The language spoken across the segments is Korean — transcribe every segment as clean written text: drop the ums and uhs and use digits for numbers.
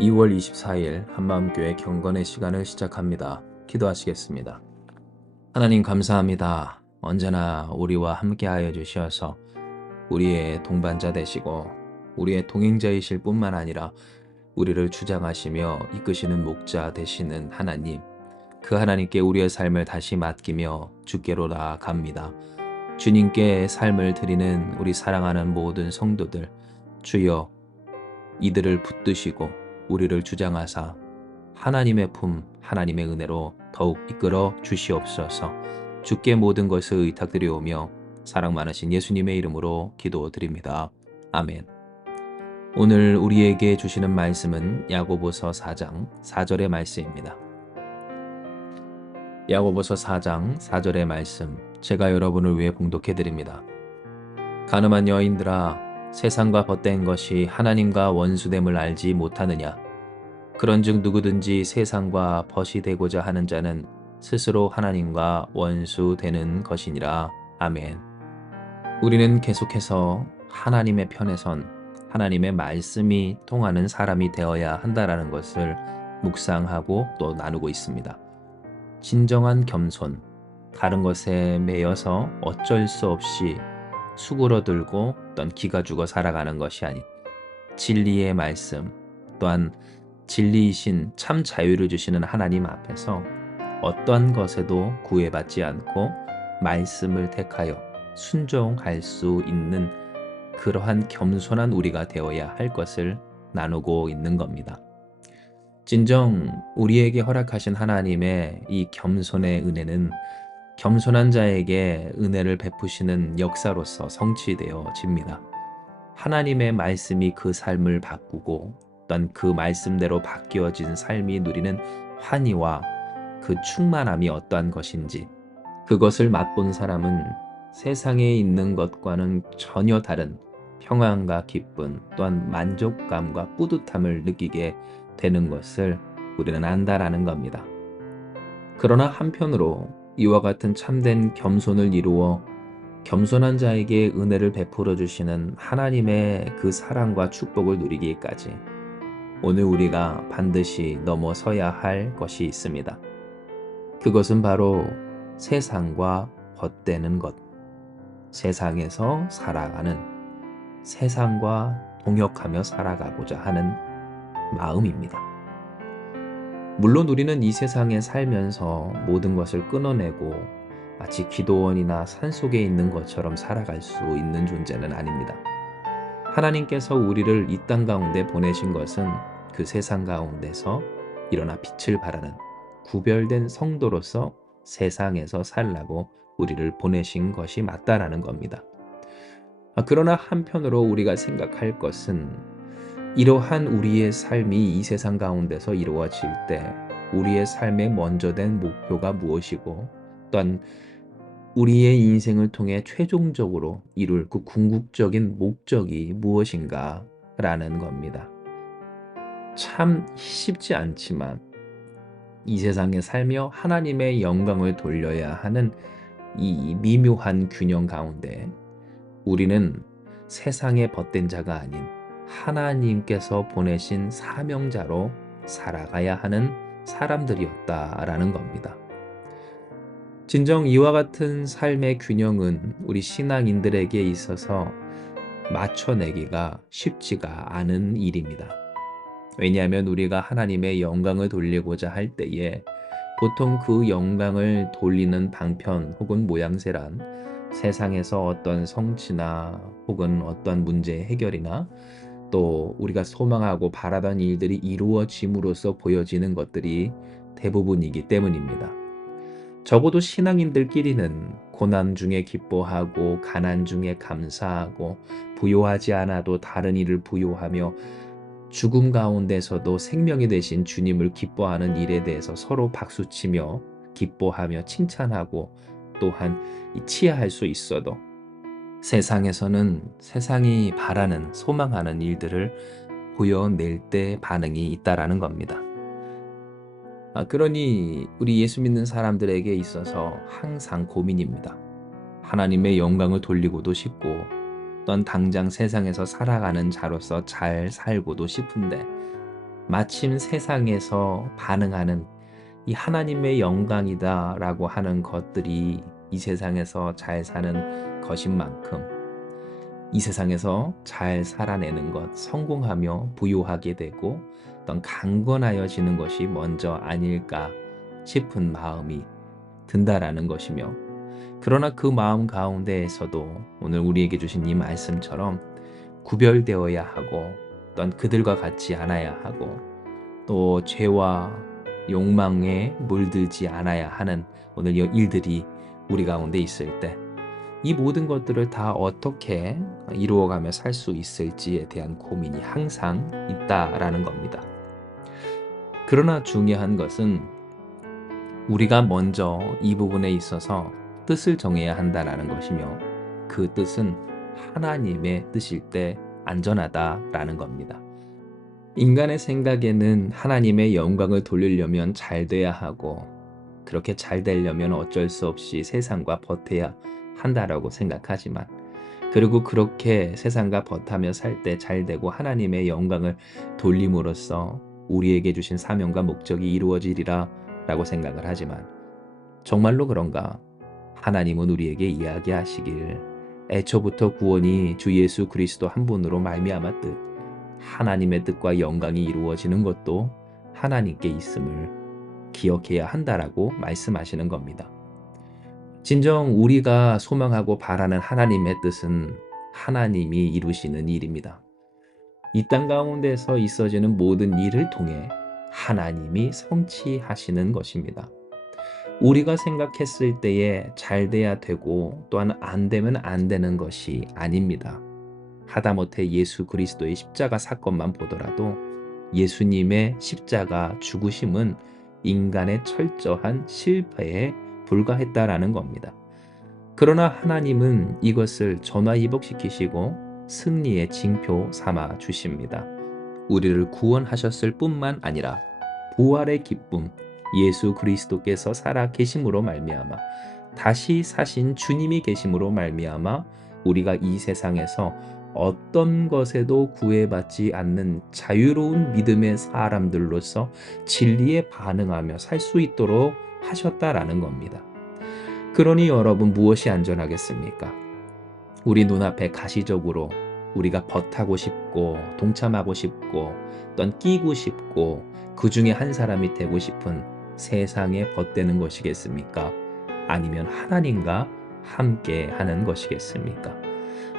2월 24일 한마음교회 경건의 시간을 시작합니다. 기도하시겠습니다. 하나님 감사합니다. 언제나 우리와 함께하여 주셔서 우리의 동반자 되시고 우리의 동행자이실 뿐만 아니라 우리를 주장하시며 이끄시는 목자 되시는 하나님, 그 하나님께 우리의 삶을 다시 맡기며 주께로 나아갑니다. 주님께 삶을 드리는 우리 사랑하는 모든 성도들, 주여 이들을 붙드시고 우리를 주장하사 하나님의 품, 하나님의 은혜로 더욱 이끌어 주시옵소서. 주께 모든 것을 의탁드리오며 사랑 많으신 예수님의 이름으로 기도드립니다. 아멘. 오늘 우리에게 주시는 말씀은 야고보서 4장 4절의 말씀입니다. 야고보서 4장 4절의 말씀, 제가 여러분을 위해 봉독해드립니다. 가늠한 여인들아, 세상과 벗된 것이 하나님과 원수됨을 알지 못하느냐? 그런즉 누구든지 세상과 벗이 되고자 하는 자는 스스로 하나님과 원수되는 것이니라. 아멘. 우리는 계속해서 하나님의 편에 선 하나님의 말씀이 통하는 사람이 되어야 한다라는 것을 묵상하고 또 나누고 있습니다. 진정한 겸손, 다른 것에 매여서 어쩔 수 없이 수그러들고 또한 기가 죽어 살아가는 것이 아닌 진리의 말씀, 또한 진리이신 참 자유를 주시는 하나님 앞에서 어떠한 것에도 구애받지 않고 말씀을 택하여 순종할 수 있는 그러한 겸손한 우리가 되어야 할 것을 나누고 있는 겁니다. 진정 우리에게 허락하신 하나님의 이 겸손의 은혜는 겸손한 자에게 은혜를 베푸시는 역사로서 성취되어집니다. 하나님의 말씀이 그 삶을 바꾸고 또한 그 말씀대로 바뀌어진 삶이 누리는 환희와 그 충만함이 어떠한 것인지, 그것을 맛본 사람은 세상에 있는 것과는 전혀 다른 평안과 기쁨, 또한 만족감과 뿌듯함을 느끼게 되는 것을 우리는 안다라는 겁니다. 그러나 한편으로 이와 같은 참된 겸손을 이루어 겸손한 자에게 은혜를 베풀어 주시는 하나님의 그 사랑과 축복을 누리기까지 오늘 우리가 반드시 넘어서야 할 것이 있습니다. 그것은 바로 세상과 벗되는 것, 세상에서 살아가는, 세상과 동역하며 살아가고자 하는 마음입니다. 물론 우리는 이 세상에 살면서 모든 것을 끊어내고 마치 기도원이나 산속에 있는 것처럼 살아갈 수 있는 존재는 아닙니다. 하나님께서 우리를 이 땅 가운데 보내신 것은 그 세상 가운데서 일어나 빛을 발하는 구별된 성도로서 세상에서 살라고 우리를 보내신 것이 맞다라는 겁니다. 그러나 한편으로 우리가 생각할 것은 이러한 우리의 삶이 이 세상 가운데서 이루어질 때 우리의 삶의 먼저 된 목표가 무엇이고 또한 우리의 인생을 통해 최종적으로 이룰 그 궁극적인 목적이 무엇인가 라는 겁니다. 참 쉽지 않지만 이 세상에 살며 하나님의 영광을 돌려야 하는 이 미묘한 균형 가운데 우리는 세상에 벗된 자가 아닌 하나님께서 보내신 사명자로 살아가야 하는 사람들이었다라는 겁니다. 진정 이와 같은 삶의 균형은 우리 신앙인들에게 있어서 맞춰내기가 쉽지가 않은 일입니다. 왜냐하면 우리가 하나님의 영광을 돌리고자 할 때에 보통 그 영광을 돌리는 방편 혹은 모양새란 세상에서 어떤 성취나 혹은 어떤 문제 해결이나 또 우리가 소망하고 바라던 일들이 이루어짐으로써 보여지는 것들이 대부분이기 때문입니다. 적어도 신앙인들끼리는 고난 중에 기뻐하고 가난 중에 감사하고 부요하지 않아도 다른 이를 부요하며 죽음 가운데서도 생명이 되신 주님을 기뻐하는 일에 대해서 서로 박수치며 기뻐하며 칭찬하고 또한 치하할 수 있어도 세상에서는 세상이 바라는 소망하는 일들을 보여낼 때 반응이 있다라는 겁니다. 그러니 우리 예수 믿는 사람들에게 있어서 항상 고민입니다. 하나님의 영광을 돌리고도 싶고 또한 당장 세상에서 살아가는 자로서 잘 살고도 싶은데 마침 세상에서 반응하는 이 하나님의 영광이다라고 하는 것들이 이 세상에서 잘 사는 것인 만큼 이 세상에서 잘 살아내는 것, 성공하며 부유하게 되고 어떤 강건하여지는 것이 먼저 아닐까 싶은 마음이 든다라는 것이며, 그러나 그 마음 가운데에서도 오늘 우리에게 주신 이 말씀처럼 구별되어야 하고 또한 그들과 같지 않아야 하고 또 죄와 욕망에 물들지 않아야 하는 오늘 이 일들이 우리 가운데 있을 때 이 모든 것들을 다 어떻게 이루어가며 살 수 있을지에 대한 고민이 항상 있다라는 겁니다. 그러나 중요한 것은 우리가 먼저 이 부분에 있어서 뜻을 정해야 한다라는 것이며, 그 뜻은 하나님의 뜻일 때 안전하다라는 겁니다. 인간의 생각에는 하나님의 영광을 돌리려면 잘 돼야 하고, 그렇게 잘 되려면 어쩔 수 없이 세상과 버텨야 한다라고 생각하지만, 그리고 그렇게 세상과 버타며 살 때 잘 되고 하나님의 영광을 돌림으로써 우리에게 주신 사명과 목적이 이루어지리라 라고 생각을 하지만, 정말로 그런가? 하나님은 우리에게 이야기하시길 애초부터 구원이 주 예수 그리스도 한 분으로 말미암았듯 하나님의 뜻과 영광이 이루어지는 것도 하나님께 있음을 기억해야 한다라고 말씀하시는 겁니다. 진정 우리가 소망하고 바라는 하나님의 뜻은 하나님이 이루시는 일입니다. 이 땅 가운데서 있어지는 모든 일을 통해 하나님이 성취하시는 것입니다. 우리가 생각했을 때에 잘 돼야 되고 또한 안 되면 안 되는 것이 아닙니다. 하다못해 예수 그리스도의 십자가 사건만 보더라도 예수님의 십자가 죽으심은 인간의 철저한 실패에 불과했다라는 겁니다. 그러나 하나님은 이것을 전화위복시키시고 승리의 징표 삼아 주십니다. 우리를 구원하셨을 뿐만 아니라 부활의 기쁨, 예수 그리스도께서 살아 계심으로 말미암아 다시 사신 주님이 계심으로 말미암아 우리가 이 세상에서 어떤 것에도 구애받지 않는 자유로운 믿음의 사람들로서 진리에 반응하며 살 수 있도록 하셨다라는 겁니다. 그러니 여러분, 무엇이 안전하겠습니까? 우리 눈앞에 가시적으로 우리가 벗하고 싶고 동참하고 싶고 또는 끼고 싶고 그 중에 한 사람이 되고 싶은 세상에 벗되는 것이겠습니까? 아니면 하나님과 함께 하는 것이겠습니까?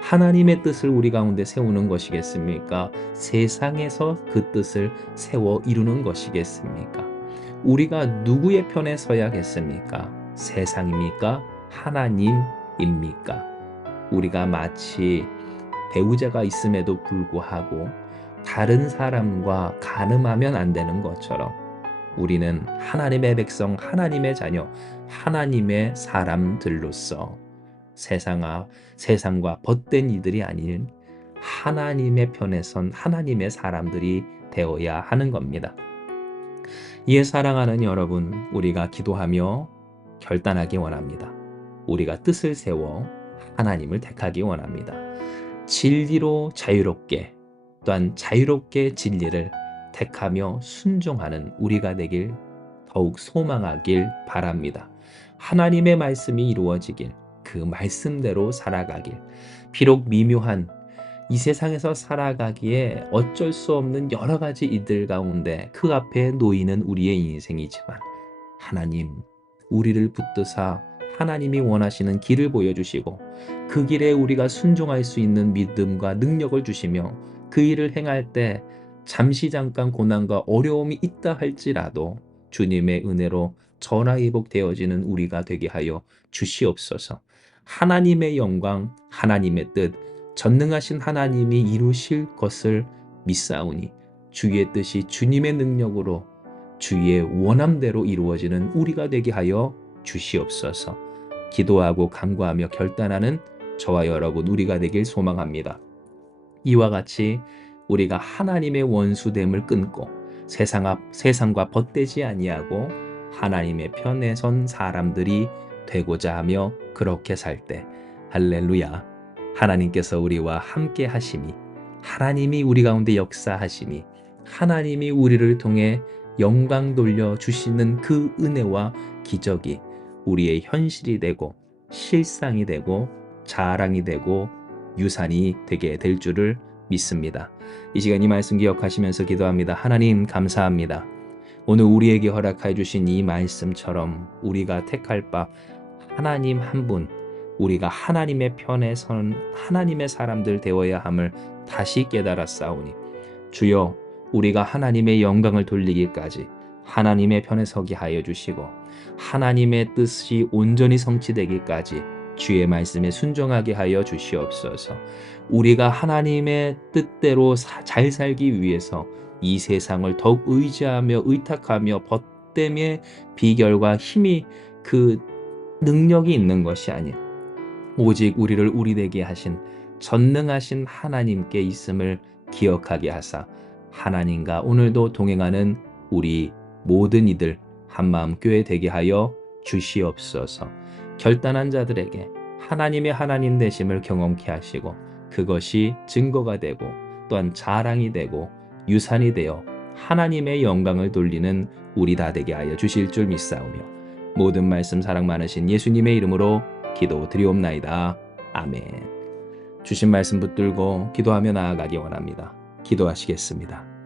하나님의 뜻을 우리 가운데 세우는 것이겠습니까? 세상에서 그 뜻을 세워 이루는 것이겠습니까? 우리가 누구의 편에 서야겠습니까? 세상입니까? 하나님입니까? 우리가 마치 배우자가 있음에도 불구하고 다른 사람과 간음하면 안 되는 것처럼 우리는 하나님의 백성, 하나님의 자녀, 하나님의 사람들로서 세상과 벗된 이들이 아닌 하나님의 편에 선 하나님의 사람들이 되어야 하는 겁니다. 이에 사랑하는 여러분, 우리가 기도하며 결단하기 원합니다. 우리가 뜻을 세워 하나님을 택하기 원합니다. 진리로 자유롭게, 또한 자유롭게 진리를 택하며 순종하는 우리가 되길 더욱 소망하길 바랍니다. 하나님의 말씀이 이루어지길, 그 말씀대로 살아가길, 비록 미묘한 이 세상에서 살아가기에 어쩔 수 없는 여러 가지 일들 가운데 그 앞에 놓이는 우리의 인생이지만 하나님, 우리를 붙드사 하나님이 원하시는 길을 보여주시고 그 길에 우리가 순종할 수 있는 믿음과 능력을 주시며 그 일을 행할 때 잠시 잠깐 고난과 어려움이 있다 할지라도 주님의 은혜로 전화위복되어지는 우리가 되게 하여 주시옵소서. 하나님의 영광, 하나님의 뜻, 전능하신 하나님이 이루실 것을 믿사오니 주의 뜻이 주님의 능력으로 주의 원함대로 이루어지는 우리가 되게 하여 주시옵소서. 기도하고 간구하며 결단하는 저와 여러분 우리가 되길 소망합니다. 이와 같이 우리가 하나님의 원수됨을 끊고 세상과 벗되지 아니하고 하나님의 편에 선 사람들이 되고자 하며 그렇게 살 때 할렐루야, 하나님께서 우리와 함께 하심이, 하나님이 우리 가운데 역사하심이, 하나님이 우리를 통해 영광 돌려 주시는 그 은혜와 기적이 우리의 현실이 되고 실상이 되고 자랑이 되고 유산이 되게 될 줄을 믿습니다. 이 시간 이 말씀 기억하시면서 기도합니다. 하나님 감사합니다. 오늘 우리에게 허락해 주신 이 말씀처럼 우리가 택할 바 하나님 한 분, 우리가 하나님의 편에 선 하나님의 사람들 되어야 함을 다시 깨달았사오니 주여, 우리가 하나님의 영광을 돌리기까지 하나님의 편에 서게 하여 주시고 하나님의 뜻이 온전히 성취되기까지 주의 말씀에 순종하게 하여 주시옵소서. 우리가 하나님의 뜻대로 잘 살기 위해서 이 세상을 더욱 의지하며 의탁하며 벗됨의 비결과 힘이 그 능력이 있는 것이 아닌 오직 우리를 우리 되게 하신 전능하신 하나님께 있음을 기억하게 하사 하나님과 오늘도 동행하는 우리 모든 이들 한마음 교회 되게 하여 주시옵소서. 결단한 자들에게 하나님의 하나님 되심을 경험케 하시고 그것이 증거가 되고 또한 자랑이 되고 유산이 되어 하나님의 영광을 돌리는 우리 다 되게 하여 주실 줄 믿사오며 모든 말씀 사랑 많으신 예수님의 이름으로 기도드리옵나이다. 아멘. 주신 말씀 붙들고 기도하며 나아가기 원합니다. 기도하시겠습니다.